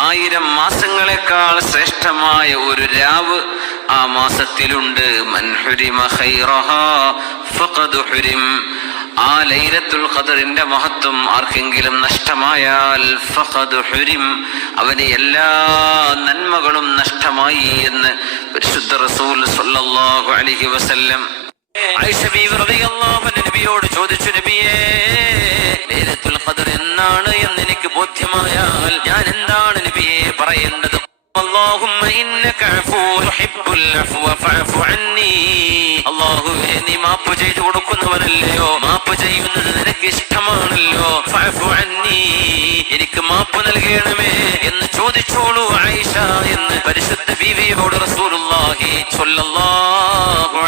ആയിരം മാസങ്ങളെക്കാൾ ശ്രേഷ്ഠമായ ഒരു രാവ് ആ മാസത്തിലുണ്ട്. ആ ലൈലത്തുൽ ഖദറിന്റെ മഹത്വം ആർക്കെങ്കിലും നഷ്ടമായാൽ ഫഖദ് ഹുരിം. അവന് എല്ലാ നന്മകളും നഷ്ടമായി എന്ന് പരിശുദ്ധ റസൂൽ സല്ലല്ലാഹു അലൈഹി വസല്ലം നബിയോട് ചോദിച്ചു നബിയേ ലൈലത്തുൽ ഖദർ എന്നാണ് എന്ന് എനിക്ക് ബോധ്യമായാൽ ഞാൻ എന്താണ് നബിയെ പറയേണ്ടത് اللهم إنك عفو تحب العفو فاعف عني അള്ളാഹുവേ നീ മാപ്പ് ചെയ്തു കൊടുക്കുന്നവനല്ലയോ മാപ്പ് ചെയ്യുന്നത് നിനക്ക് ഇഷ്ടമാണല്ലോ ഫഅഫു അന്നി എനിക്ക് മാപ്പ് നൽകണമേ എന്ന് ചോദിച്ചോളൂ ആയിഷ എന്ന് പരിശുദ്ധ ബീവിയോട് റസൂലുള്ളാഹി സ്വല്ലല്ലാഹു